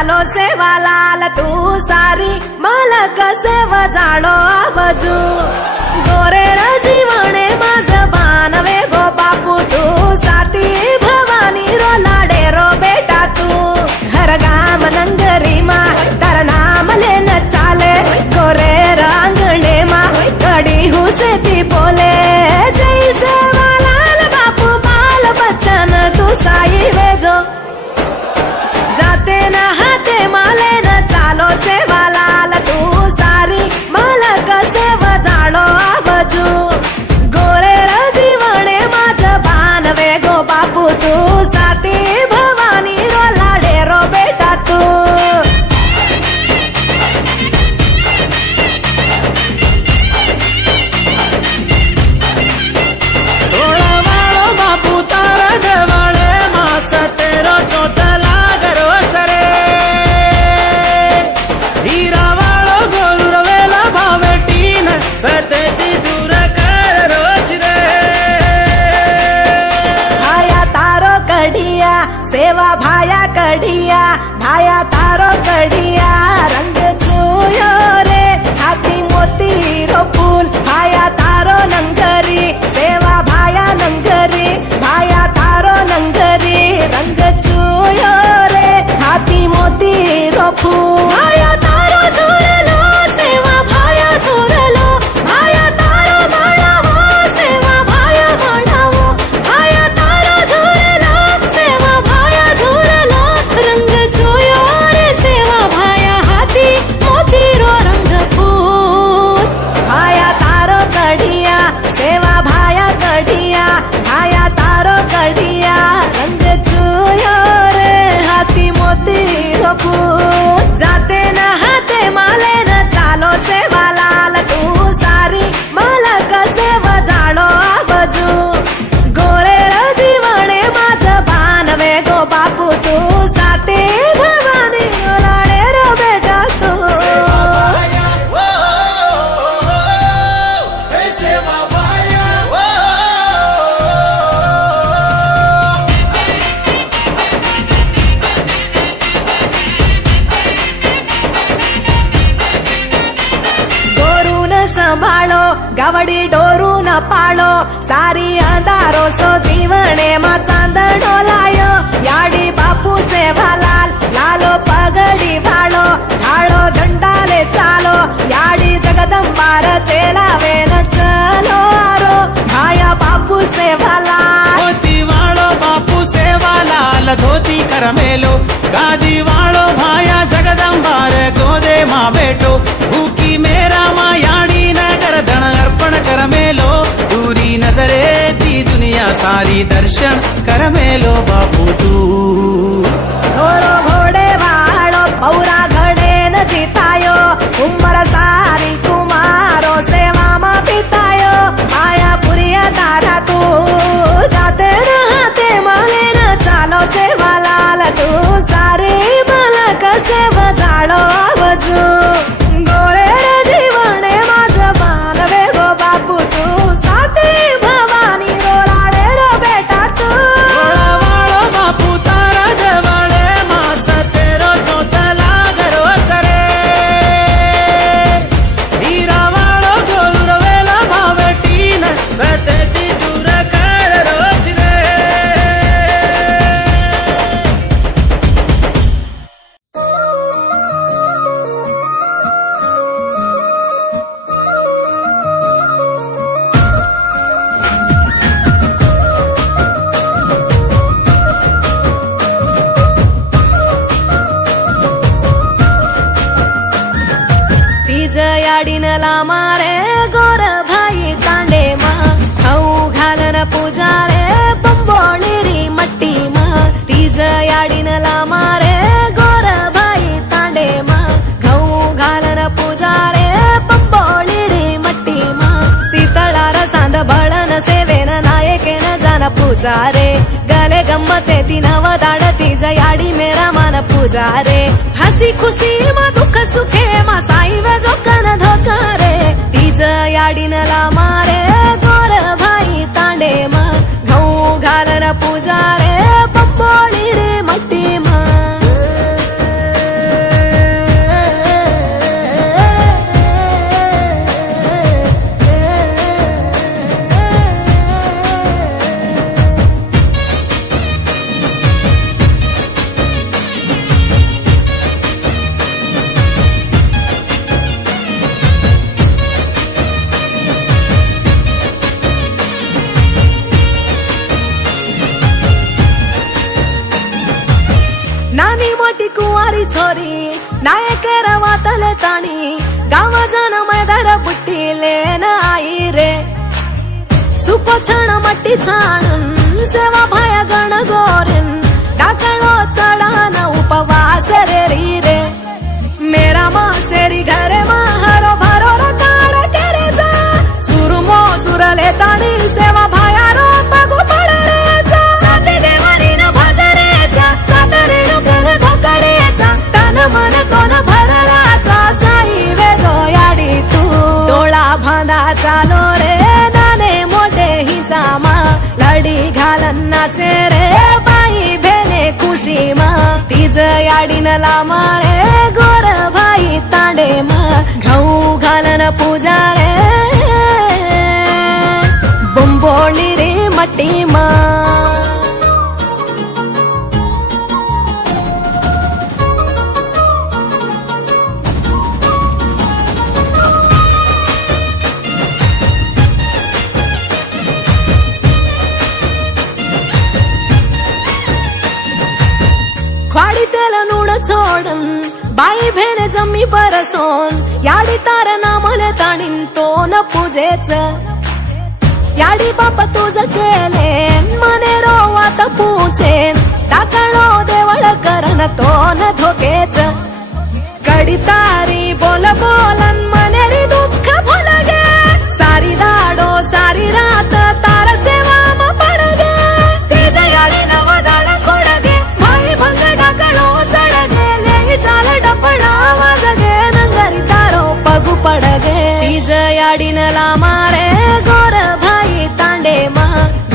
चालो सेवा लाल तू सारी मालक सेवा जाणो आबजू गोरेळ जीवने माझ बानवे गो बापू तू साती भवानी रो लाडेरो बेटा तू हर गाम नंगरी मा तर नाम लेन चाले गोरे रांगणे मा कडी हुसेती बोले जय सेवा लाल बापू बाल बच्चन तू साई वेजो जाते न हाते माले न चालो सेवा लाल तू सारी मालक सेवा जाणो आबजू गोरेळ जीवने माझ बानवे गो बापू तू साती भवानी रो लाडेरो बेटा तू सेवा भाया कडिया भाया तारो कडिया रंग चुयो रे हाथी मोती रो फूल भाया तारो नंगरी सेवा भाया नंगरी भाया तारो नंगरी रंग चुयो रे हाथी मोती रो फूल भाया तारो झोरलो सेवा भाया झोरलो भाया तारो माळावो सेवा भाया माळावो भाया तारो झोरलो सेवा भाया झोरलो रंग चोयो रे सेवा भाया हाथी मोती रो रंग फूल भाया तारो कडिया सेवा भाया कडिया भाया तारो कडिया रंग चोयो रे हाथी मोती रो फूल जाते न हाते माले न चालो सेवा लाल तू सारी मालक सेवा जाणो आबजू गोरेळ जीवने माझ बानवे गो बापू तू साती भवानी लाडेरो बेटा तू संभाळो गावडी डोरू न पाळो सारी अंधारो सो जीवने मा चांदणो लायो याडी बापू सेवा लाल लालो पगडी भाळो हाळो झंडाले चालो याडी जगदंबार चेलावे न चलो आरो भाया बापू सेवा लाल धोती वाळो बापू सेवा लाल धोती करमेलो गादी वाळो भाया जगदंबार गोदे मा बेटो भूकी मेरा मा याडी धन अर्पण कर मेलो दूरी नजरे ती दुनिया सारी दर्शन कर मेलो बापू तू घोड़ो घोड़े वाळो पौरा घडे न जीतायो उमर सारी कुमारो सेवा मा पितायो आया पुरिया तारा तू जाते न हाते माले न चालो सेवा लाल तू सारी मालक सेवा जाणो आबजू गोरेळ जीवने माझ बानवे गो बापू तू साती भवानी रो लाडेरो बेटा तू वाळो बापू तारा जवळे मास तेरो जोतला गरो चरे हीरा वाळो गोलुर वेला भावटीन सतेती दूर कर रोज रे याडीनला मारे गोर भाई तांडे मा खाऊ घालन पुजारे बंबोळी री मट्टी मा तीज याडीनला मारे गोर भाई तांडे मा खाऊ घालन पुजारे बंबोळी री मट्टी मा सीतळार सांद बळन सेवेन नायकेन जान पुजारे गले गम्मते ती नव दाड तीज याडी मेरा मान पुजारे हसी खुशी मा दुख सुखे मा साई वे जोकन धोकारे तीज याडीनला मारे गोर भाई तांडे मा घऊ घालन पुजारे बंबोळी रे मट्टी मा मोटी कुंवारी छोरी नायकेर वातले ताणी गाव जन मैदार बुट्टी लेन आई रे सुको छण मट्टी छाणून सेवा भाया गण गोरीन डाकळो चढान उपवास रे रे मेरा मासेरी घरे हरो भरो रकार केरे जा सुरमो सुरले ताणी सेवा भाया रो पगु पड रे जा साते देवानी न भज रे जा सातरे डोकर ढोकरे जा तन मन कोन भरला जा साई वे जो याडी तू डोळा भांदा चालो रे नाने मोठे हिचामा लडी घालन नाचे रे बाई भेने खुशी मा तीज याडीन लामा रे गोर भाई तांडे मा घऊ घालन पूजा रे बुंबोळी रे मट्टी मा ख्वाडी तेल नूड छोडन बाई भेने जम्मी परसोन याडी तार नामले ताणीन तो न पूजेच याडी बाप तुझ केले मने रोवात पूछेन टाकळो देवळ करन तो न धोकेच कडी तारी बोल बोलन मनेरी दुःख भुलगे सारी दाडो सारी रात तार सेवा म पडगे तेज याडी नवदाड खोडगे भाई भंग टाकळो चढगे ले चाल डपडा वाजगे नंगरी तारो पगु पडगे तीज याडीन लामा रे गोर भाई तांडे मा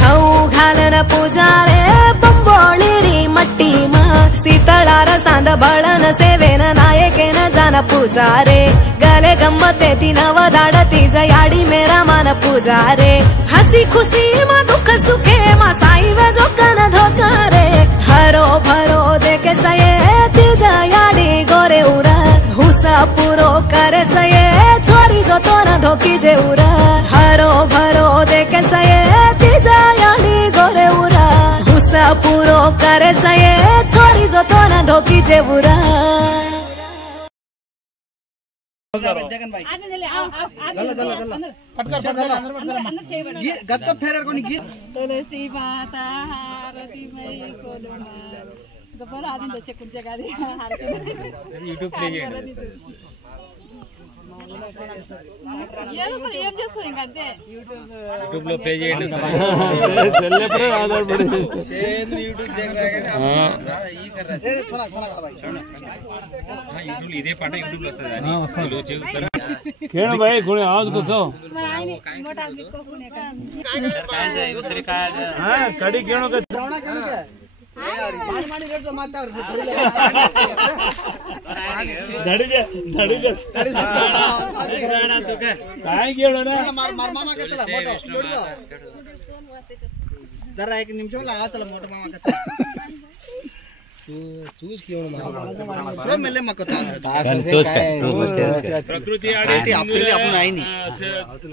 घऊ घालन पूजा रे बंबोळी री मट्टी मा सीतळार सांद बळन सेवेन नायकेन जान पूजा रे गले गम्मते ती नवदाड तीज याडी मेरा मान पूजा रे हसी खुशी मा दुख सुखे मा साई वे जोकन धोका रे हरो भरो देखे सये तीज याडी गोरे उर हुसा पूरो करे सये छोरी जो तो न धोकी जे उर हरो भरो देखे सये तीज याडी गोरे उर हुसा पूरो करे सये छोरी जो तो न धोकी जे उर तुलसी माता हारती मई कोलोना दोपहर आदमी दशे कुछ जगह दे यूट्यूब प्ले यार पर ఏం చేస్తాం అంతే యూట్యూబ్ లో ప్లే చేయండి సెల్లే पर ఆధారపడి సేంద్ర యూట్యూబ్ देखा हां ఈ कर रहा है थोड़ा थोड़ा भाई हां यूट्यूब ఇదే పాట యూట్యూబ్ లో వస్తది లో చెవుతారు కేణ भाई कोणी आवाज करतो मोठा आदमी को कोणी काय जाय दुसरी काय हां कडी केणो का द्रावणा केणो का मानी मानी रेट तो माता धड़ी दे गाना तो काय गेलो ना मार मामा का चला मोठो जोड दो जरा एक निमिष में आया चला मोठो मामा का तू चूज क्यों मामा प्रो मेले मकता संतोष का प्रकृती आडी आपण आई नहीं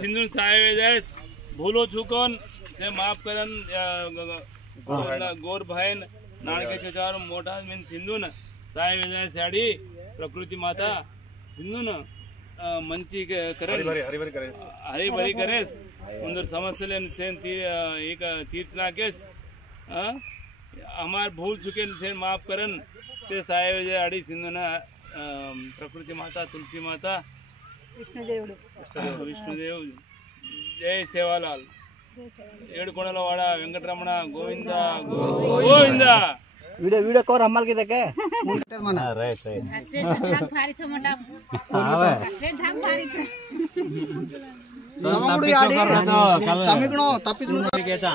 सिंधू सायवेदेस भूलो चुकोन से माफ करन गोर भाईन नाळके चचार मोठा मिन सिंधून सायवेदेस आडी प्रकृती माता सिंधून मंची करन हरी भरी करेस उंदर समस्यले सेन एक तीर्थना केस हमार भूल चुके से माफ करन से सायवेजे आडी सिंधून प्रकृति माता तुलसी माता विष्णुदेव जय सेवालाल ఏడుకొండలవాడ Venkataramana Govinda Govinda video video core అమ్మాల్ కి देखे మన రైట్ రైట్ से ढाक भारी छ मोटा से ढाक भारी छ नमगुडी आडी समीकणो तप्पिकणो केता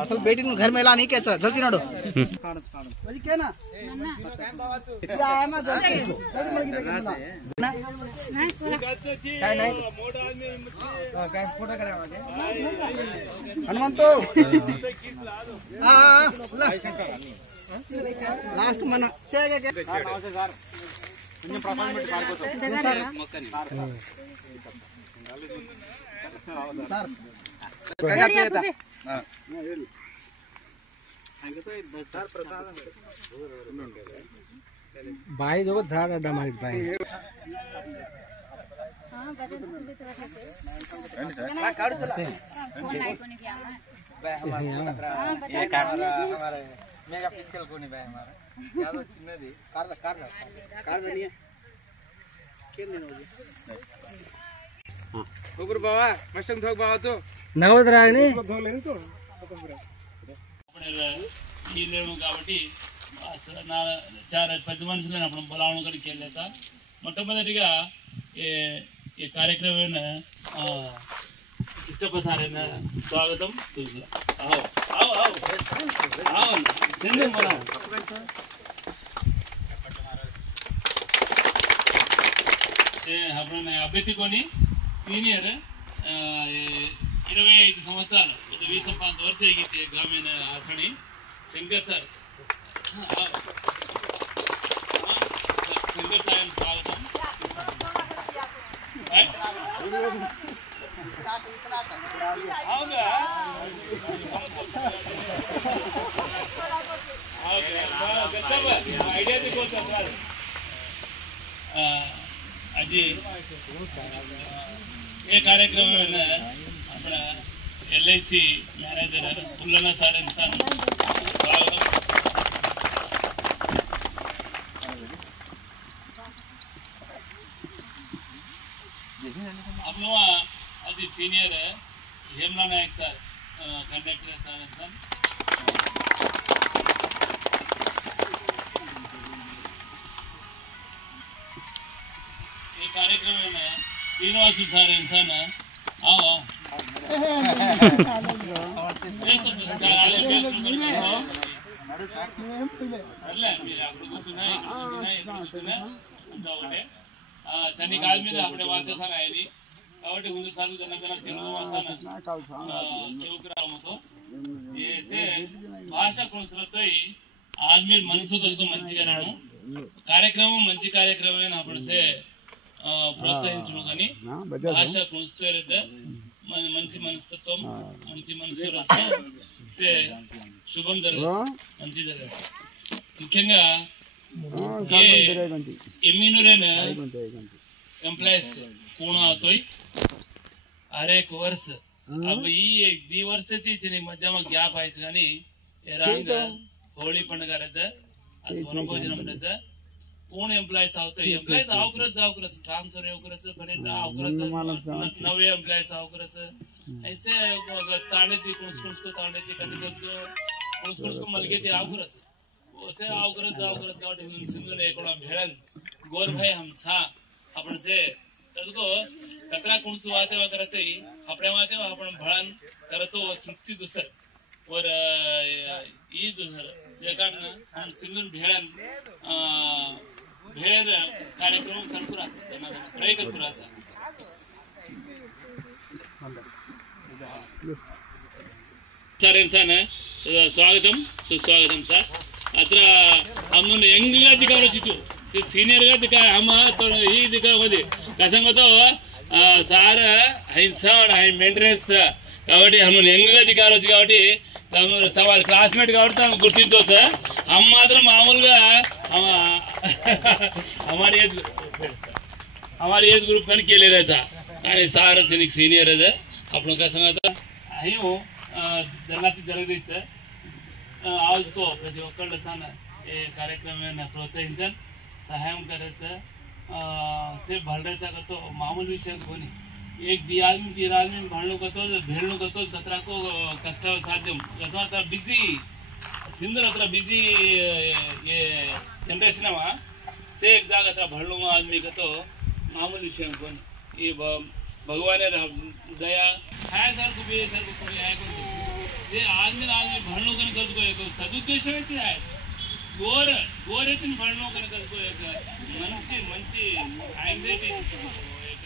असल बेटी नु घर में ला नहीं केता जल्दी नडो काढ वली के ना टाइम बाबा तू आया मा जल्दी मळगी देखे ना काय नाही मोठा आदमी काय फोटो काढावा हनुमंतो हां लास्ट मना सेगे के नमस्ते सर కొంచెం ప్రొఫైల్ పార్కోవచ్చు సార్ बाई जो झाड अड्डा मारित बाई मेगा पिक्सल कोनी भाई हमारा यादव चिन्नदी कार दनिया केन दिन होगी ऊपर बाबा मशंग थोक बाबा तो नगद राणी ధోలేని तो ఈ లేవు కాబట్టి చాలా పెద్ద మనుషులను అప్పుడు బలావణ కడికి వెళ్ళేసా మొట్టమొదటిగా ఈ కార్యక్రమం ఇష్టపసారైన స్వాగతం આપણે અભ્યર્થીકોની સિનિયર 25 సంవత్సరాలు 25 વર્ષ ಆಗಿತ್ತು ಗ್ರಾಮೀಣ ಆಥಣಿ ಶಂಕರ್ ಸರ್ ಶಂಕರ್ ಸಾಹೇಬ್ ಸ್ವಾಗತಂ ಹೌದಾ ಐಡಿಯಾ ತಿಳ್ಕೊಳ್ತಾರೆ આજે એ કાર્યક્રમ આપણા LIC મેનેજર પુલ્લના સાર ઇન્સાન સ્વાગતમ આપણો આજે સિનિયર હેમલા નાયક સર કંડક્ટર સર ઇન્સાન कार्यक्रम में श्रीनिवास सर इंसान आओ ये सब चाराले बेस अल्ला मेरे आपको कुछ नहीं अंत ఒకటే చని కాల్ మీద అప్పుడే వాతసన అయ్యింది కాబట్టి ముందు సార్లు జనగణ తెలుగు వాసన కేవకరామతో ఏసే భాష కొనసరతో ఆద్మీ మనసు కొరకు మంచిగా రాను కార్యక్రమం మంచి కార్యక్రమమే అప్పుడే ప్రోత్సహించడం కానీ భాష కొనసాగితే మంచి మనస్తత్వం మంచి మనసులతో శుభం జరగదు మంచి జరగదు ముఖ్యంగా एम्मीनुरेन एम्प्लॉयज कोण आतोय अरे एक वर्ष अब ఈ 2 ವರ್ಷ ती మధ్యమ గ్యాప్ ఆయిస్ గాని ఎరాంగ హోళీ పండుగ రద్ద అసోన భోజనం రద్ద कोण एम्प्लॉयज आवतोय एम्प्लॉयज आवकरच जावकरच ट्रांसफर येवकरच पण आवकरच नवे एम्प्लॉयज आवकरच ऐसे ताणे ती कुछ को ताणे ती कधी कुछ को मलगे ती आवकरच ओसे आवकरच जावकरच गावठी सिंधुने कोणा भेळन गोर भाई हम छा आपण से तदको कतरा कुणसु वाते वा करते आपणे वाते आपण भळन करतो तृप्ती दुसर और ई दुसर जे कारण हम सिंधुन भेळन भेर कार्यक्रम करकुराचा प्रयोग करायचा सर इंसान स्वागतम सुस्वागतम सर अत्र हमन यंग दिखावलं चितू ते सीनियर गा दिखा हम तो ही दिखा मध्ये कसंगतो सार हिंसन हाय मेंटेनेंस కాబట్టి हमन यंग గా दिखावलं కాబట్టి తమ క్లాస్మేట్ కాబట్టి తమ గుర్తించొచ్చు हम మాత్రం మామూలుగా हमारे एज ग्रुप कन केले रहता आणि सार जनिक सीनियर आहे आपण काय सांगता आहे हो जनाती जरगरीच आज को प्रति ओकंडसान ए कार्यक्रम में प्रोत्साहिंचन सहायम करायचं से भरडायचा करतो मामूल विषय कोणी एक दी आदमी तीन आदमी भांडणं करतो भेळणं करतो कचरा को कष्ट साध्य कसा आता बिझी सिंधु अत्र बिझी ये जनरेशन वा से एक जागा अत्र भांडणं आदमी करतो मामूल विषय कोणी ये भगवान दया है सर को भी सर को कोणी आहे कोणी से आदमी भांडणं करून करतो एक सदुद्देश आहे गोर गोर येथून भांडणं करून करतो एक मंची आयडेंटिटी एक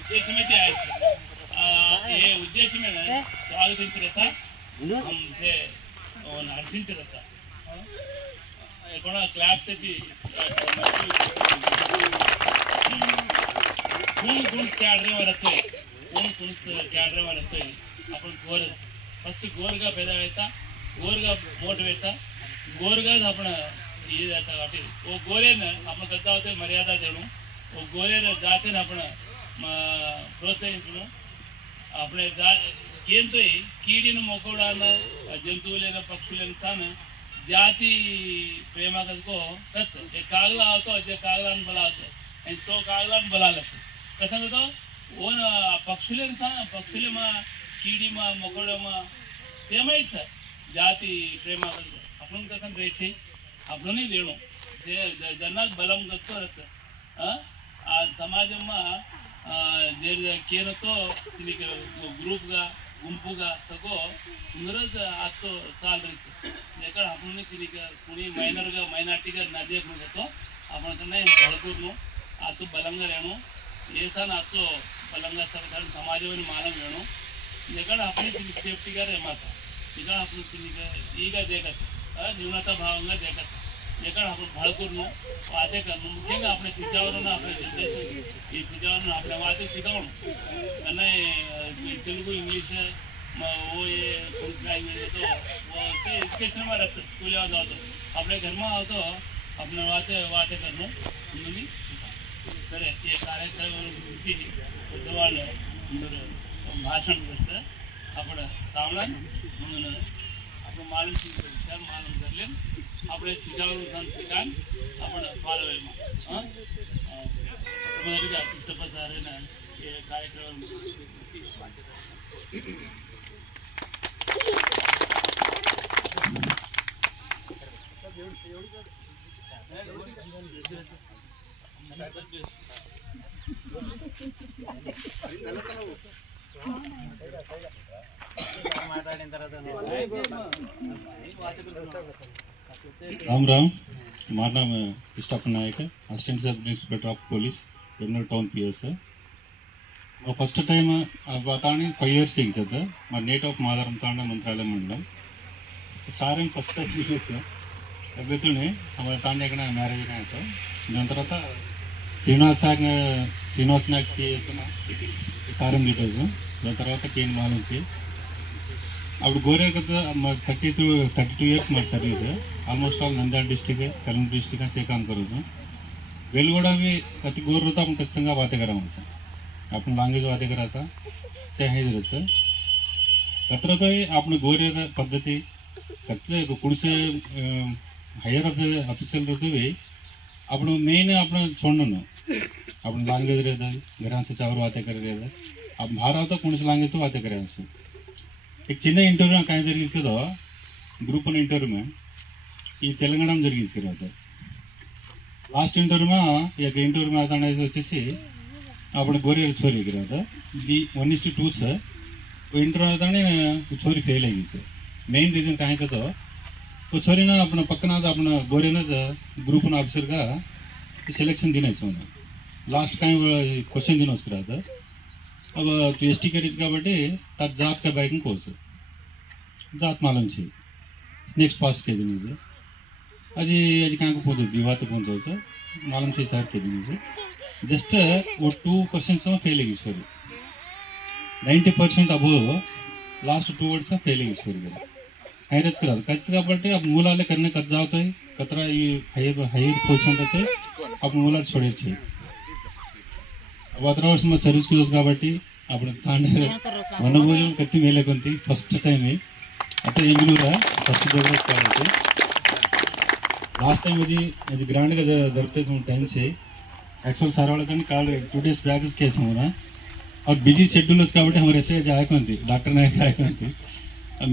उद्देश में क्या है ये उद्देश में स्वागत करता हमसे नर्सिंग करता कोणा क्लॅब से ती कोण कॅडरेवर येतोय कोण कॅडरेवर येतोय आपण गोर फर्स्ट गोर का पैदा व्हायचा गोरगा मोठ वेचा गोरगाच आपण हे जायचा गाठी वो गोरेनं आपण करता होते मर्यादा देणू वो गोरेनं जाते आपण प्रोत्साहित આપણે કેમ તો કીડીને મોકોડાને જંતુઓને પક્ષીઓને સાને જાતિ પ્રેમા કસકો રચ એ કાગલા આવતો જે કાગલાને બોલાવતો એ સો કાગલાને બોલાવે कसं होतो ओन पक्षीले पक्षीलेमा કીડીમાં મોકોડામાં સેમ જ જાતિ પ્રેમા કસકો આપણને कसं રહે આપણને દેણો જે જન્નત બલમ કરતો રહે આ સમાજમાં जे केलं तो ग्रुपगा गुंपुगा सगळं पुनरच आजचो चाल रहीच आपण कोणी मायनॉरिटीगा नदी होतो आपण भडकून आजचो बलंगा रेणू ये सान आजचो बलंगा सरकार समाजवानी मानव रेणू जेकड आपण सेफ्टीगा रेमाचा ಈಗ आपण ಈಗ దేకಸ జీవనత భావంగా దేకಸ जेकड आपण भडकून वादे करणं मुख्యంగా आपल्या चिजावरून आपल्या जनरेशन ఈ चिजावरून आपल्या वादे शिकवणं आणि तेलुगु इंग्लिश वो ये कोर्स लैंग्वेज तो वो से एजुकेशन में रख स्कूल में जातो आपल्या घर में आवतो अपने वादे करणं म्हणजे तर ये कार्यक्रमाची उद्वान भाषण करतं आपण सावळण म्हणून आपण मालूम विचार मालूम करले આપણે ચીજાવરું સંસ્કાન આપણે ફાળવેમાં તમારી આર્ટિસ્ટ પસારેના એ કાર્યક્રમ राम राम हमारा नाम Krishnappan Nayak assistant sub inspector of police Yamuna town PS first time ताणी 5 years सिगत मैं नेट ऑफ मादारम तांडा मंत्रालय मंडलम सारे फर्स्ट टाइम सीरियस अभ्यर्थी हमारे तांडे मैरेज आयतो दान तरह श्रीनिवास नायक सी सारे डीटेल्स दान तरह केन मालूम अब गोरे 32 years मैं service almost all Nandyal district कलम डिस्ट्रिक्ट से काम करूँ वेलगोड़ा भी अति गोर होता अपन कच्चंगा बातें करा सर अपन लैंग्वेज बातें करा सा से है सर कतरा तो आपने गोरे पद्धति कतरे कुछ हायर ऑफिसर रहते हुए अपन मेन अपने छोड़ना न अपन लैंग्वेज रहता घर से चावर बातें कर रहे थे अब बाहर आता कौन सी लैंग्वेज तो बातें करे एक चिन्ह इंटरव्यू कहीं जरिए ग्रुप वन इंटरव्यू में ये तेलंगाना में जरिए लास्ट इंटरव्यू में एक इंटरव्यू में आता वे अपने गोरे छोरी था 1:2 सर वो इंटरव्यू आता छोरी फेल आई सर मेन रीजन कहीं का तो वो छोरी ना अपना पक्कना अपना गोरे ना ग्रुप वन ऑफिसर का सिलेक्शन दिन लास्ट कहीं क्वेश्चन दिन था अब तू एसटी करीज काबट्टी तार जात का बाइकिंग कोर्स जात मालूम छे नेक्स्ट पास के दिन से अजी अजी कहाँ को पोते दिवा तो पहुंचो सर मालूम छे सर के दिन से जस्ट वो 2 क्वेश्चंस में फेल है सॉरी 90% अब लास्ट 2 वर्ड्स में फेल है सॉरी हायरच करा कच्च काबट्टी अब मूलाले करने कत जावतो है कतरा ये हायर पोजीशन रहते अब मूला छोड़े छे अब 18 वर्ष में सर्विस की काबट्टी अपने तांडे वनभोजन कत्ती मेले कोंती फर्स्ट टाइम है अत एंगलूरा फर्स्ट डेवलप काबट्टी लास्ट टाइम అది గ్రాండ్ గా జరుగుతుంది టైం से एक्चुअल सारा वाला कहीं कॉल 2 days बैक केस हमारा और बिजी शेड्यूल काबट्टी हमारे ऐसे आया कोंती डॉक्टर नायक आया कोंती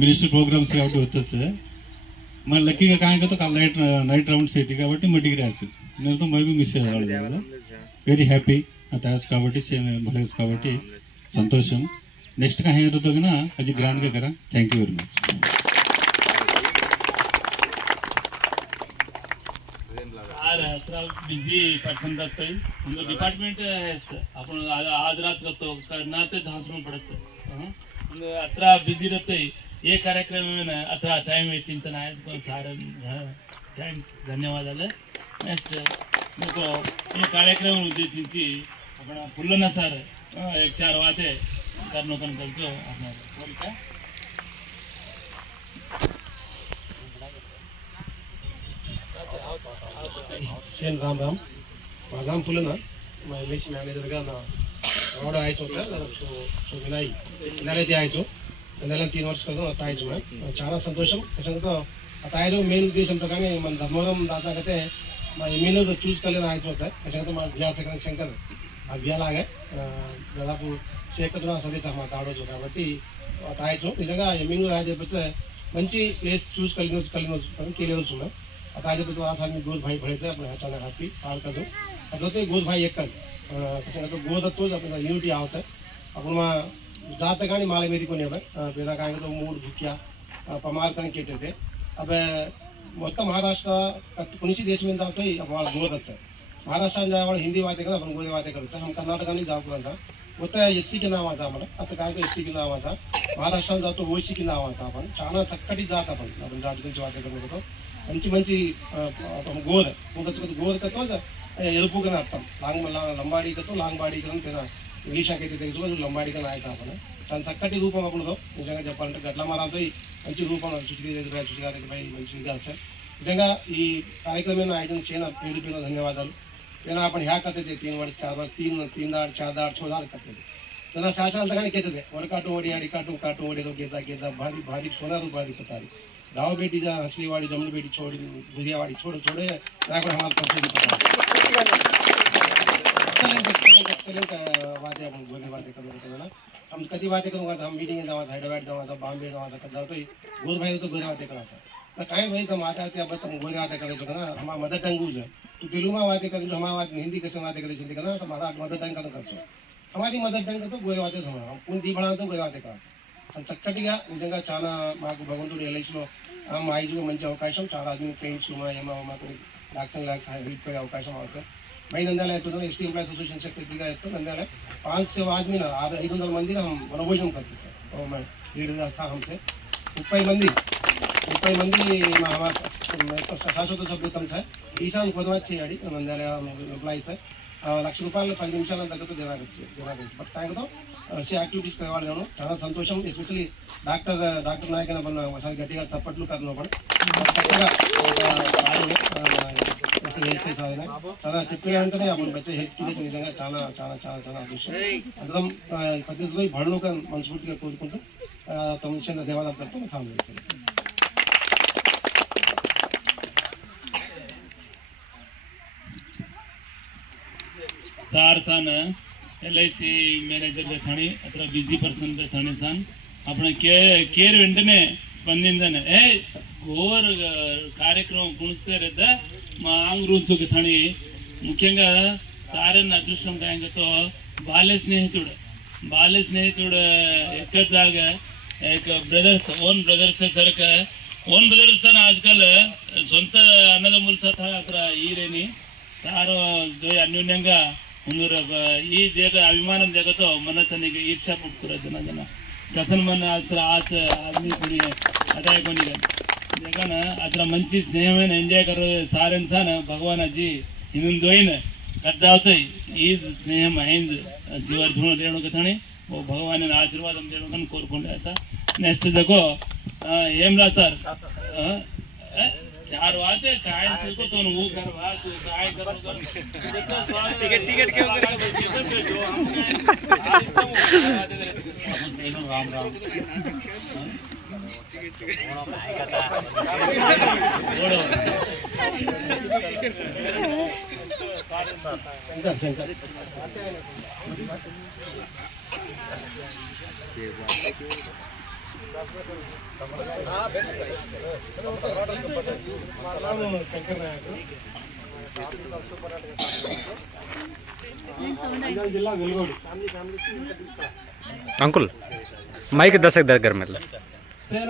मिनिस्टर प्रोग्राम्स काबट्टी होता से मैं लकी का कहीं तो कल नाइट राउंड्स అయితే కాబట్టి మడికి రాసు నేను तो मैं भी मिस అయ్యాను वेरी हैप्पी अटैच काबट्टी से भले काबट्टी संतोषम नेक्स्ट का है तो ना अजी ग्रांड के करा thank you very much busy person रहते हैं हम डिपार्टमेंट है अपन आज रात करतो करना ते धासरून पडत हम अत्रा बिजी रहते ये कार्यक्रम में अत्रा टाइम चिंतन आहे तो सारे थैंक्स धन्यवादाలు नेक्स्ट మీకు ఈ కార్యక్రమం ఉద్దేశించి आपण पुल्लना सर 1-4 बातें करनो कन करतो अपना बोलता सेन राम राम माझा नाम फुलं ना LIC मॅनेजरगा ना एवढं आयचो का సో వినాయి ఇలాగైతే ఆయచో నెల 3 वर्ष కదా తాయచో చాలా సంతోషం కసంతో తాయచో మెయిన్ ఉద్దేశం ప్రకారం మన ధర్మవరం దాటాకతే మా ఎమ్మెల్యే చూస్ కలేన ఆయచో కసంతో మా బియాస కన శంకర్ ఆ బియాలాగా దాదాపు శేఖతున సదేశ మా తాడోజు కాబట్టి తాయచో నిజంగా ఎమ్మెల్యే రాజపచ్చ మంచి ప్లేస్ చూస్ కలినోజు केलेलो मैं आता आज तो आज आदमी गोद भाई भळे आपण अचानक हॅपी सार करतो आता ते गोद भाई एक कसं तो गोद तोच आपण युनिटी आवत आपण जात गाणी माले मेरी कोणी अब पेदा काय तो मूड भुक्या पमार कण केते ते अब మొత్తం महाराष्ट्र कोणीशी देश में जातो आपण गोदच महाराष्ट्र जावळ हिंदी वाते का आपण गोद वाते करतो हम कर्नाटकानी जाऊ कोणचा होता एससी की नावाचा आपण आता काय एसटी की नावाचा महाराष्ट्रात जातो ओसी की नावाचा आपण చాలా చక్కటి జాత आपण जात గురించి వాతే करतो మంచి మంచి గోద గోద కతో ఎరుపుగా అర్థం లంబాడీ కతో లాంగ్బాడీ కతో పేద ఇంగ్లీష్ అయితే తెలుసు లంబాడీ కన ఆయస आपण చాలా చక్కటి రూపం అప్పుడుతో నిజంగా చెప్పాలంటే గట్ల మారాలతో మంచి రూపం చుచిగారికి మంచిగా సార్ నిజంగా ఈ కార్యక్రమాన్ని ఆయోజన చేయన పేరు ధన్యవాదాలు पेना आपण ह्या करते ते 3 वर्ष 4 वर्ष 3 दाड 4 दाड 6 दाड करते त्यांना 6 साल तक केते वडकाटू वडी आडी काटू वडी तो घेता भारी भारी सोनारू भारी पतारी गाव बेटी जा हसलीवाड़ी जमली बेटी छोड़ी भुजियावाड़ी छोड़े नाको हमारा कंपनी एक्सलेंट बातें अपन बोलने बातें करना हम कति बातें करूंगा हम मीटिंग में जावा हैदराबाद जावा बॉम्बे जावा जातो गोद भाई तो गोद बातें करा तर काय भाई तो माता ते अब तुम गोद बातें करे ना हमारा मदर टंग है तो तेलुगु में बातें करें जो हमारा हिंदी कैसे बातें करें चलते करना हमारा मदर टंग का करते हमारी मदर टंग तो गोद बातें समझ हम पूर्ण दी बड़ा तो गोद बातें करा చక్కటిగా నిజంగా చాలా మాకు భగవంతుడు LICలో ఐజులో మంచి అవకాశం చాలా ఆద్మీ పెయింట్స్ మాకు लाख हेल्प करे అవకాశం అవసరం मैं नंद्याला येतो ना ST एम्प्लॉयज एसोसिएशन सेक्रेटरीगा येतो नंद्याला 500 आदमी ना 500 मंदी ना हम वनभोजन करते सर तो मैं लीडर था हमसे 30 मंदी हमारा शाश्वत सभ्यतम है ईशान कोदवाच చేయాలి नंद्याला एम्प्लॉयज है ₹1,00,000 10 నిమిషాల దగ్గర దేనాగచ్చు బట్ తాగతో से एक्टिविटीज करवाले जानो చాలా సంతోషం ఎస్పెషల్లీ డాక్టర్ నాయక్ అన్న ఒకసారి గట్టిగా చప్పట్లు కర్నో పడ చక్కగా చాలా చెప్పాలంటే आपण बच्चे हेल्प केले నిజంగా చాలా చాలా చాలా చాలా అదృష్టం అందరం సతీష్ భాయ్ భళ్ళోక మనస్ఫూర్తిగా కోరుకుంటూ తమను ధన్యవాదాలు చెప్తూ థాంక్యూ सार सान LIC मैनेजर थाणी अथवा बिजी पर्सन थाणे सान आपण केर వెంటనే స్పందిందన ఏ గోర్ కార్యక్రమం కుణిస్తేరేద మా ఆంగ్రూచుకి थाणी ముఖ్యంగా సారన్న అదృష్టం కాయంతో బాల్య స్నేహితుడు एक जागा एक ब्रदर्स ओन ब्रदर्स सारखं ओन ब्रदर्स आजकाल స్వంత అన్నదమ్ముల సహా అక్కడ ఈరేని సారు అన్యోన్యంగా ಈ ದೇಗ ಅಭಿಮಾನ ದೇಗतो मन तनिಗೆ ईर्ष्या पुटकुरा जन कसन मन अत्र आज आदमी कोणी अदाय कोणी देगान अत्र मंची स्नेहमेन एंजॉय करो सार इंसान भगवानाजी हिंदून दोइन कद्दावतय ई स्नेह महेंज जीवर धुण देणो कथाणी वो भगवान आशीर्वाद देणो कन कोरकोंडाचा नेक्स्ट जगो हेमला सर 4 वाते काय को तो वो करवा तू काय करो टिकट के वगैरह जो हम राम राम शंकर शंकर जिला वेलगोड अंकुल माइक दशक దగ్గర మెల్ల सर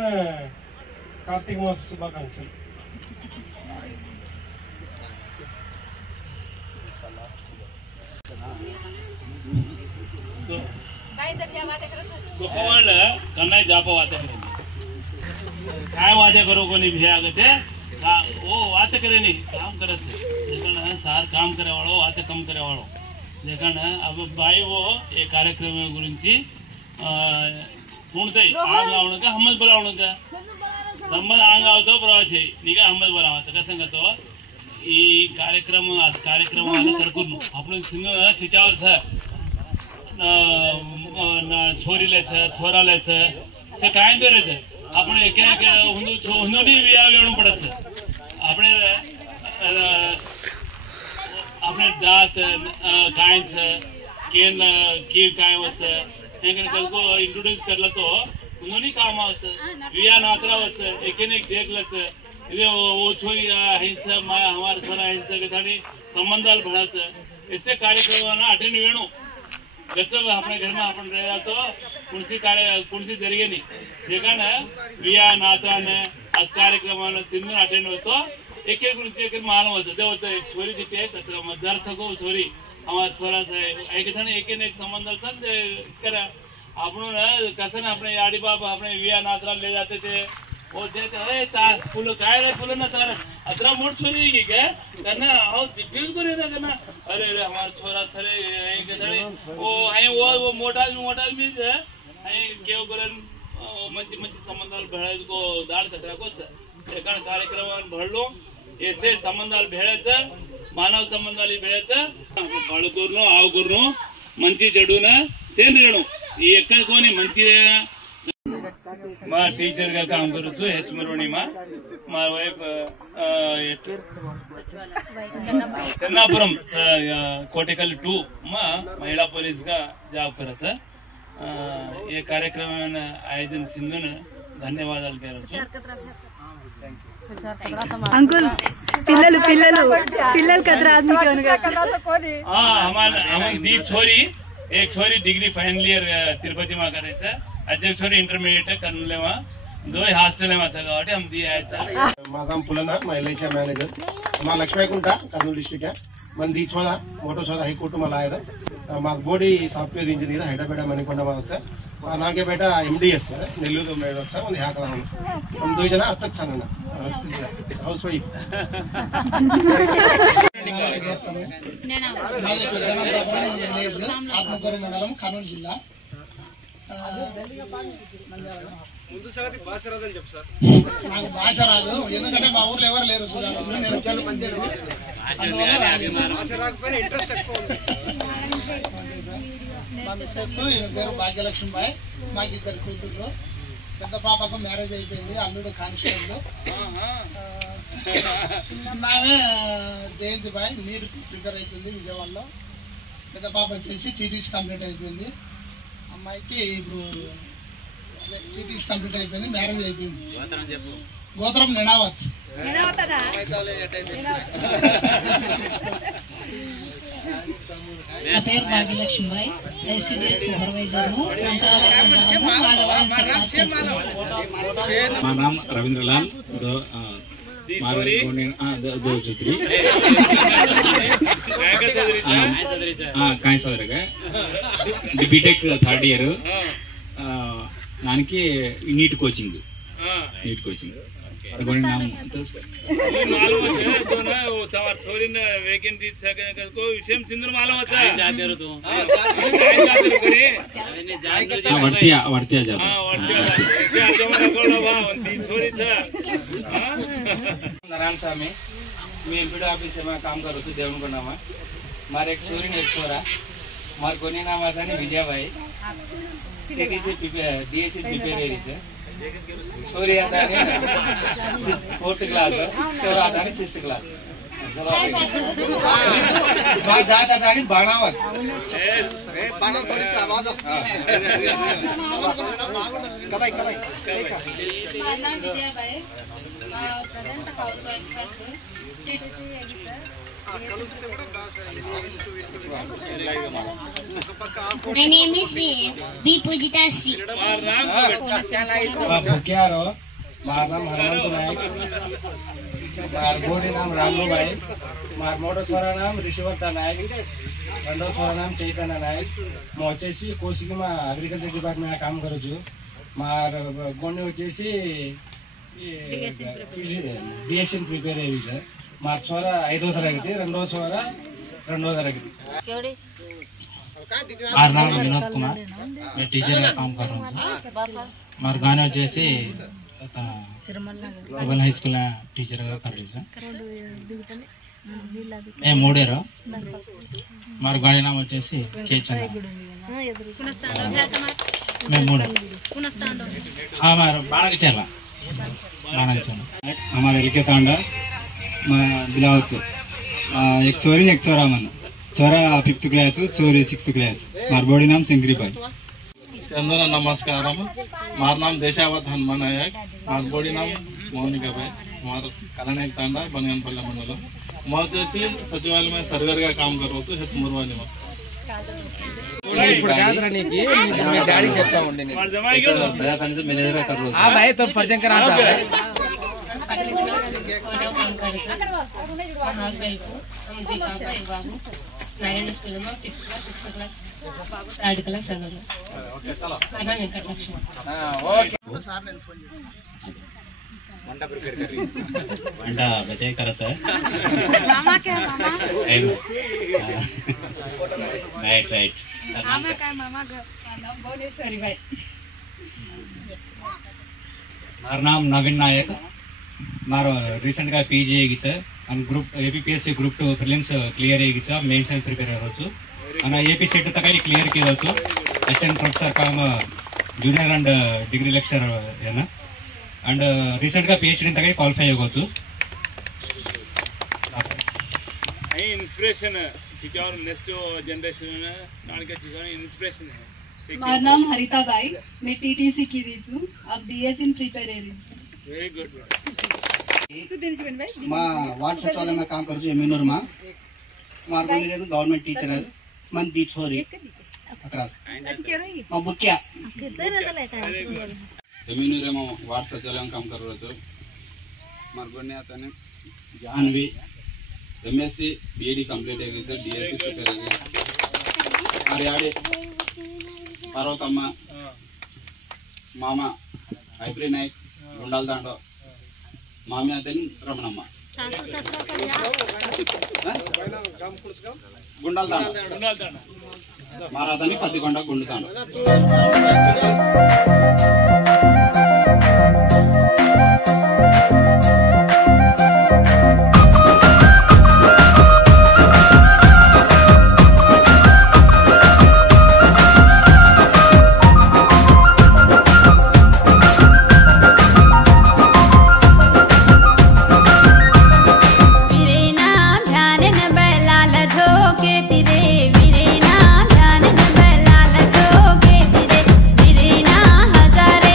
कार्तिक मास शुभाकांक्षలు सो गोपाळ कन्नाय जाप वाते काय वाते करो कोणी भी आगते वो वाते करे नहीं काम करे से लेकिन सार काम करे वालो वाते कम करे वालो लेकिन अब भाई वो ये कार्यक्रम गुరించి पूर्णतः आग आवणका हम्मल बोलावणका हम्मल आंग आवतो प्रवाचे निगा हम्मल बोलावाचं कसं तो ಈ ಕಾರ್ಯಕ್ರಮವನ್ನು ಕರ್ಕೊಂಡು आपण शिचावर छोरीलाच छोरालाच काय करायचं आपण एका हुंदोनी वेळून पडत આપણે જાત કાંઈ છે કેન કી કાંઈ વચ્ચે એને કલકો इंट्रोड्यूस करला तो हुंदोनी काम आवचं विया नात्रा वच्चे एकेने एक देखलच इधे वो छोरी हिंच हमार छोरा हिंच के साडी संबंधाल भराचं ऐसे कार्यक्रमाना अटेंड वेणू गच्च अपने घर में अपन रह तो कुणसी जरिए नहीं ठिकाण विया नात्राने आज कार्यक्रमाला सिंधून अटेंड होतो एक एक मालूम होतं ते होतं छोरी तिथे तत्र मतदार सगो छोरी हमारा छोरा एक एक संबंध करा आपण कसं ना अपने आडी बाप अपने विया नात्रा ले जाते थे वो देते अरे तार फुलं काय रे फुलं ना तार अतरा मोठ छोरी की क्या करना हो दिग्गज को रहता करना अरे अरे हमारा छोरा सरे वो वो मोटा भी है केव करण मंची संबंधाल भेळायचं को दाड कचरा कोच एका कार्यक्रमात भरलो ऐसे संबंधाल भेळायचं मानव संबंधाली भेळायचं भळ करून आव करून मंची चढून सेन रेणू एक कोणी मंची मा टीचर का काम करू छू हेच मरोणी मा वाइफ चन्नापुरम कोटेकल 2 मा महिला पुलिस का जॉब करायचं ये कार्यक्रम आयोजन सिंधून धन्यवादाలు పేరొచ్చు अंकुल पिल्लలు कतरा आदमी के उनका हमारी दी छोरी एक छोरी डिग्री फाइनल ईयर तिरुपति में करायचं अजय छोरी इंटरमीडिएट करले मा दो हॉस्टल में కాబట్టి हम दी आयचा माझा पुलना महिलेच्या मॅनेजर मा लक्ष्मीकुंटा कर्नूल डिस्ट्रिक्ट है मन दी छोदा मोटो छोदा हाईकोर्ट मला आयदा मा बोडी सॉफ्टवेयर इंजीनियर हैदराबाद मणिकोंड मावच नागे बेटा MDS नेल्लूर मेडोच ಒಂದು ಹಾಕಲ್ಲ हम दो जना ಅತ್ತಕ್ ಸನನ हाउस वाइफ ఆత్మకూరు మండలం కర్నూలు జిల్లా ముందు సంగతి భాష రాదని చెప్పు సార్ నాకు భాష రాదు ఎందుకంటే మా ఊర్లో ఎవరు లేరు నేను చాలా మంచిది భాష రాకపోయినా ఇంట్రెస్ట్ ఎక్కువ ఉంది మా మిస్సెస్ పేరు భాగ్యలక్ష్మి బాయ్ మాకు ఇద్దరు కూతుర్లు పెద్ద పాపకు మ్యారేజ్ అయిపోయింది అల్లుడు కానిస్టేబుల్ చిన్నామే జయంతి బాయ్ నీట్ ప్రిపేర్ అవుతుంది విజయవాడలో పెద్ద పాప వచ్చేసి టీటీసీ కంప్లీట్ అయిపోయింది అమ్మాయికి ఇప్పుడు టీటీసీ కంప్లీట్ అయిపోయింది మ్యారేజ్ అయిపోయింది గోత్రం నెనావత్ నా పేరు భాగ్యలక్ష్మి బాయ్ ఐసిడిఎస్ సూపర్వైజర్ మా నాम रविंद्रलाल दो छत्री काय సోదరగా బీటెక్ 3rd ఇయర్ దానికి నీట్ కోచింగ్ अगोनी नाम मालूम है तो ना वो तवार छोरी ने वैकेंसी सके को विषय सिंधुर मालूम होता है जाते रहो तुम काय जाते करे वर्तिया जा हां वर्तिया से आजमरा कोलो बा ती छोरी था नारायण स्वामी मैं एमपीडी ऑफिस में काम करू છું દેવણકોંડામાં મારે એક છોરી ને એક છોરા માર કોની નામ હતા ને વિજય ભાઈ ટીટીસી ડીએસસી પ્રિપેર કરી છે छोरी आता है 4th क्लास छोरा आता है 6th क्लास बात जाता था नहीं बाणावत बाणा थोड़ी सी आवाज कबाई नाम विजय भाई प्रेजेंट हाउस वाइफ का छे TTC editor My name is B. Pujita C. भुकियारो मार नाम हनुमंत नायक मार गोडी नाम रामू भाई मार मोटो छोरा नाम ऋषिवर्ता नायक రెండో छोरा नाम चैतन्य नायक मैं వచ్చేసి కోసికి మా అగ్రికల్చర్ డిపార్ట్మెంట్ काम करू छु मार गोणी వచ్చేసి డిఎస్ఎన్ ప్రిపేర్ అయ్యి సార్ मार छोरा 5వ తరగతి రెండో छोरा 2వ తరగతి मार नाम विनोद कुमार मैं टीचर का काम कर रहा हूँ मार गाने जैसे आता ग्लोबल हाई स्कूल टीचर कर मैं मूडेरो मार गाड़ी नाम వచ్చేసి కేచన मैं मूड हां मार बाणगचला हमारे एलके तांडा बिलावत एक चोरी एक चोरा मन चोरा 5th क्लास चोरी 6th क्लास मार बॉडी नाम सिंगरी भाई चंदना नमस्कार मार नाम देशावत हनुमान नायक मार बॉडी नाम मौनिका भाई मार कलानायक तांडा बनियानपल्ली मंडल मैं सचिवालय में सर्वर का काम कर मुरवानी अंडा बचाई करा सर मामा क्या मामा राइट राइट मामा काय मामा नाम भुवनेश्वरी भाई मार नाम नवीन नायक मार रीसेंट गा पीजी ಆಗಿತ್ತು हम group APPSC group 2 prelims clear ಆಗಿತ್ತು मेंस में प्रिपेयर होचु अना एपी सेट तक क्लियर किदोचु असिस्टेंट प्रोफेसर काम जूनियर एंड डिग्री लेक्चर है अंड रीसेंट गा पीएचडी तक क्वालिफाई होगोचु आई इंस्पिरेशन चिकावर नेक्स्ट जनरेशन नानके चिकावर इंस्पिरेशन है मार नाम हरिता बाई मैं टीटीसी की रही हूं अब डीएस इन प्रिपेयर कर रही हूं वेरी गुड मां वार्ड सचिवालय में काम करू मीनूर मां मार बोले गवर्नमेंट टीचर है मन दी छोरी अकरा मां बुक्या मीनूर में वार्ड सचिवालय में काम कर रहे थे मार बोलने आता ने जानवी एमएससी बीएडी कंप्लीट है डीएससी प्रिपेयर है मारे आड़े पार्वतम्म मामा हैप्री नायक गुंडाल दांडो मामी अतनी रमणम्म सासू ससरा पण गुंडाल दांडो मारा अतनी पत्तिकोंड गुंडू दांडो हजारे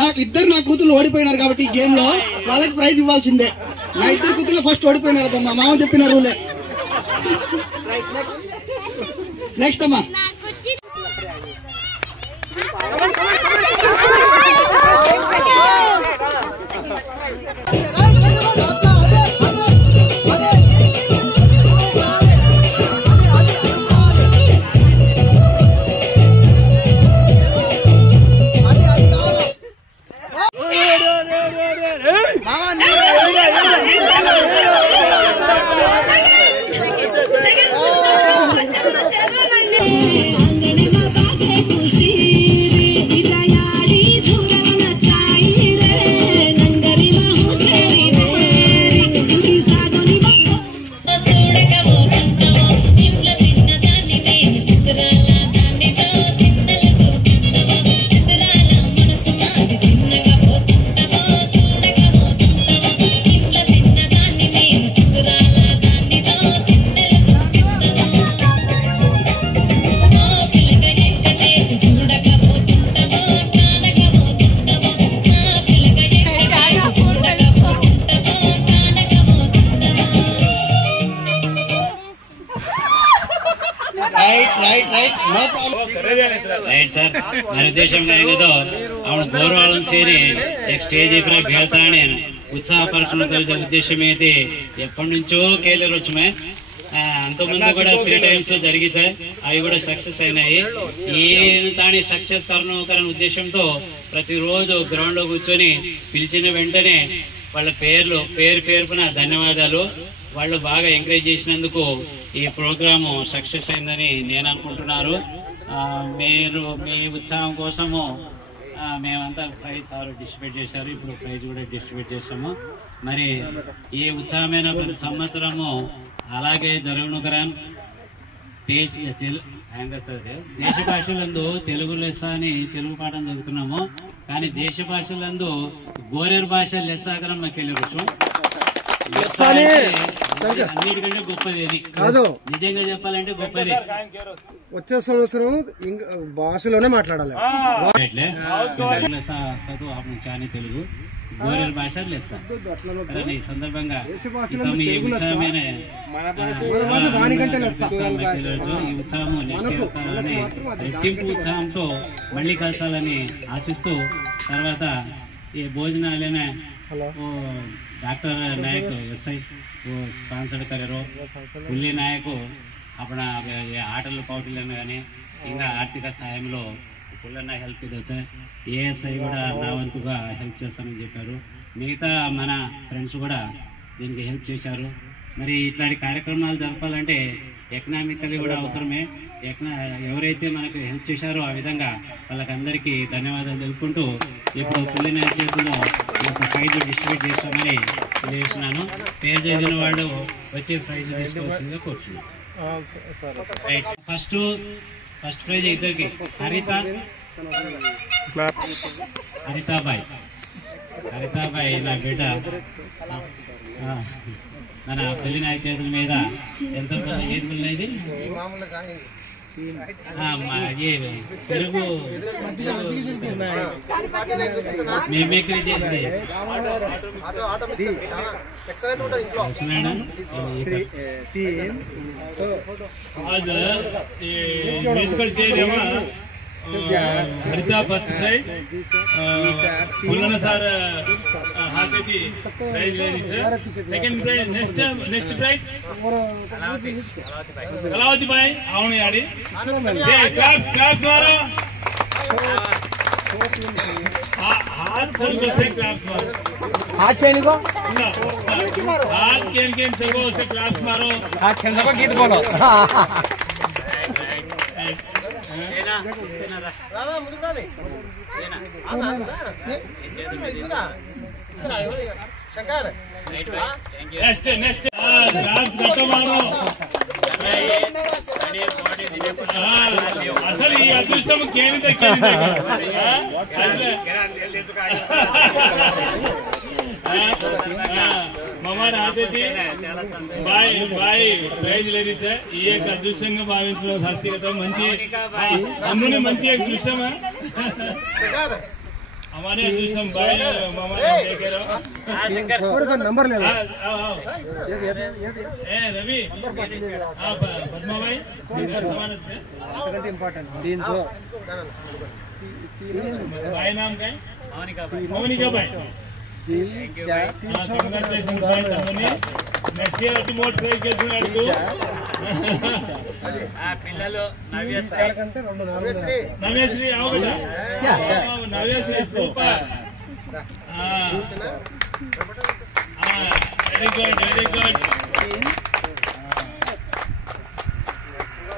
నాకు ఇద్దరు నా కూతురు ఓడిపోయినారు కాబట్టి ఈ గేమ్ లో వాళ్ళకి ప్రైజ్ ఇవ్వాల్సిందే. నా ఇద్దరు కూతురు ఫస్ట్ ఓడిపోయినారు మా మామ చెప్పిన రూలే. నెక్స్ట్ అమ్మా ರೈಟ್ ಸರ್ ನನ್ನ ಉದ್ದೇಶం ಏನಿದೋ ಅವನು గౌరవాలను చేరి స్టేజ్ పై బేల్తానే ఉత్సాహపరచడం కలిగే ఉద్దేశం అయితే ఎప్పటి నుంచో కేలర్ వచ్చమే అంతకుముందు కూడా 3 టైమ్స్ జరిగి సార్ అవి కూడా సక్సెస్ అయినాయి. ఈ తాని సక్సెస్ కరణ ఉద్దేశంతో ప్రతిరోజు గ్రౌండ్ లో కూర్చొని పిలిచిన వెంటనే వాళ్ళ పేరున ధన్యవాదాలు. వాళ్ళు బాగా ఎంకరేజ్ చేసినందుకు ఈ ప్రోగ్రాము సక్సెస్ అయిందని నేను అనుకుంటున్నారు. మీరు మీ ఉత్సాహం కోసము మేమంతా ప్రైజ్ సార్ డిస్ట్రిబ్యూట్ చేశారు. ఇప్పుడు ప్రైజ్ కూడా డిస్ట్రిబ్యూట్ చేస్తాము. మరి ఈ ఉత్సాహమైన ప్రతి సంవత్సరము అలాగే జరుగునుకరాన్ దేశ భాషలందు తెలుగు లెస్స అని తెలుగు పాఠం చదువుతున్నాము. కానీ దేశ భాషలందు గోరేరు భాష లెస్సాగరం మాకు వెళ్ళవచ్చు. అన్నిటికంటే గొప్పది కాదు, నిజంగా చెప్పాలంటే గొప్పది. వచ్చే సంవత్సరం భాషలోనే మాట్లాడాలి. తెలుగు గోరేరు భాష లెస్స ఈ సందర్భంగా ఈ ఉత్సాహమైన రెట్టింపు ఉత్సాహంతో మళ్ళీ కలసాలని ఆశిస్తూ తర్వాత ఈ భోజనాలనే डॉक्टर नायक एसఐ वो स्पॉन्सर करेरो పుల్లి నాయకు అప్పుడు ఆటలు పోటీలను కానీ ఇంకా ఆర్థిక సాయంలో పుల్లన్న హెల్ప్ ఇది వచ్చాయి. ఏఎస్ఐ కూడా నా వంతుగా హెల్ప్ చేస్తానని చెప్పారు. మిగతా మన ఫ్రెండ్స్ కూడా దీనికి హెల్ప్ చేశారు. మరి ఇట్లాంటి కార్యక్రమాలు జరపాలంటే ఎకనామికల్లీ కూడా అవసరమే. ఎవరైతే మనకు హెల్ప్ చేశారో ఆ విధంగా వాళ్ళకందరికీ ధన్యవాదాలు తెలుపుకుంటూ ఇప్పుడు పుల్లి నాయక చేతుల్లో ప్రైజ్ డిస్ట్రిబ్యూట్ చేస్తామని తెలియజేస్తున్నాను. పేరు చదివిన వాళ్ళు వచ్చి ప్రైజ్ తీసుకోవాల్సిందిగా కూర్చున్నాను. ఫస్ట్ ప్రైజ్ ఇద్దరికి హరితాబాయ్ నా బిడ్డ మన పుల్లి నాయక చేతుల మీద ఎంత ఏది ఉన్నది తెలుగు మేమేకరీ చేసింది आज musical chair Harita first prize फुल्लना सार हाथी प्राइज लेनी sir. Second prize next prize Kalavati भाई आवनी आड़ी क्लाप्स मारो हाथ सर से क्लाप्स मारो हाथ चेनी को हाथ केन सगो से क्लाप्स मारो हाथ केन सगो गीत बोलो नेक्स्ट क्लाप्स गट्टो मारो అసలు ఈ అదృష్టం కేని దక్కింది. మమ్మ हमारे अतिथि बाई ప్రైజ్ లేడీస్ ఈ యొక్క అదృష్టంగా భావించడం శాస్త్రీయత మంచి అమ్ముని మంచి एक दृश्य है हमारे अदृष्टम भाई मामा देखे रहो नंबर ले ए रवि आप पद्मा भाई इम्पोर्टेंट 300 भाई नाम क्या है मोनिका भाई కంగ్రాచులేషన్స్ భాయ్ తమ్ముని నెక్స్ట్ ఇయర్ వచ్చి మోట్ ప్రైజ్ గెలుచున్నాడు పిల్లలు నవ్యశ్రీ आओ बेटा Navyasri super very good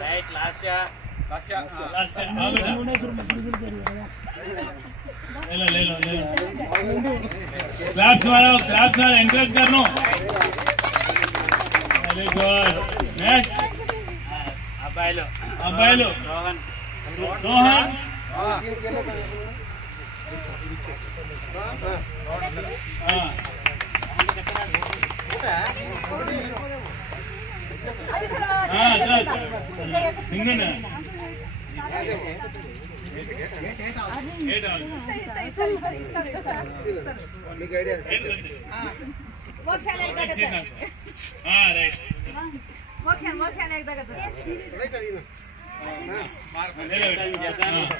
right Lasya आओ बेटा ले लो क्लैप्स मारो एनकरेज करनो वेरी गुड नेक्स्ट अब्बाइलो रोहन सिंगन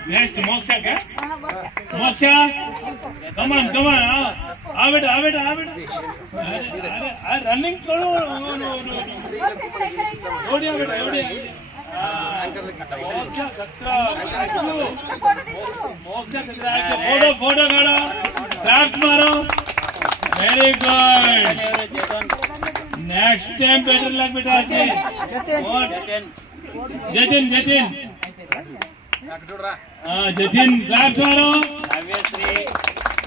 नेक्स्ट मोक्षा क्या मोक्षा कमान आ बेटा रनिंग करो ओडिया बेटा ओडिया फोटो करो क्लैप्स मारो very good next time better luck बेटा जतिन क्लैप्स मारो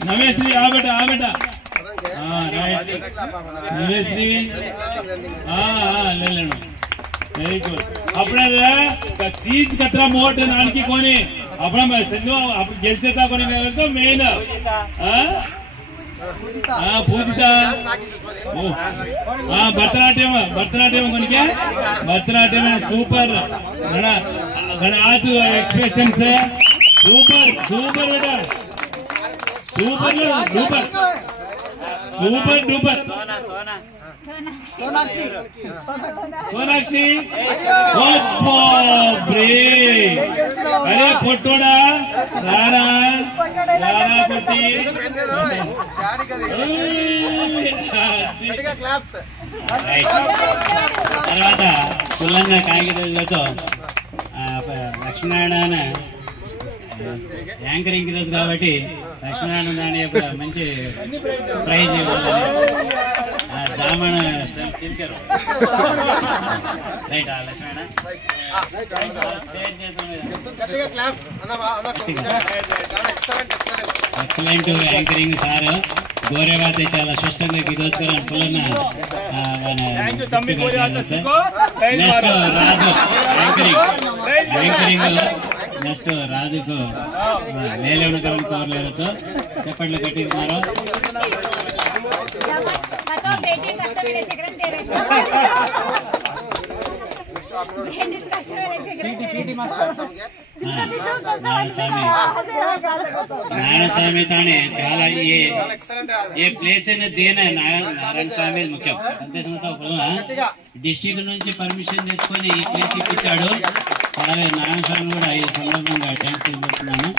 नवेश्री आ बेटा राइट नवेश्री ले लेना वेरी गुड अपना चीज कतरा मोट नानकी कोनी अपना गेलचेता कोनी मेन पूजिता भरतनाट्यम कोनी भरतनाट्यम सूपर घना आज एक्सप्रेशन से सूपर बेटा सुपर डुपर सोनाक्षी अरे फोटोड़ा रारा पति తర్వాత కులంగా కాగితాలతో లక్ష్మీనారాయణ యాంకరింగ్ రోజు కాబట్టి లక్ష్మీనారాయణ దాని యొక్క మంచి ప్రైజ్ జామణ తిరిగారు right Lakshminarayana excellent anchoring sir గోరేవాత చాలా స్పష్టంగా గిదోచుకోవాలని Pullanna next Raju anchoring next రాజుకు నేలేవన కరెంట్ కోరలేదు చెప్పండి కట్టినారు नारायण स्वामी ताने చాలా ఏ ప్లేస్ అయినా దేనా నారాయణ స్వామి ముఖ్యం అంతే డిస్ట్రిక్ట్ నుంచి పర్మిషన్ తెచ్చుకొని ఈ ప్లేస్ ఇప్పించాడు నారాయణ స్వామి కూడా ఈ సందర్భంగా థ్యాంక్స్ చెప్తున్నాను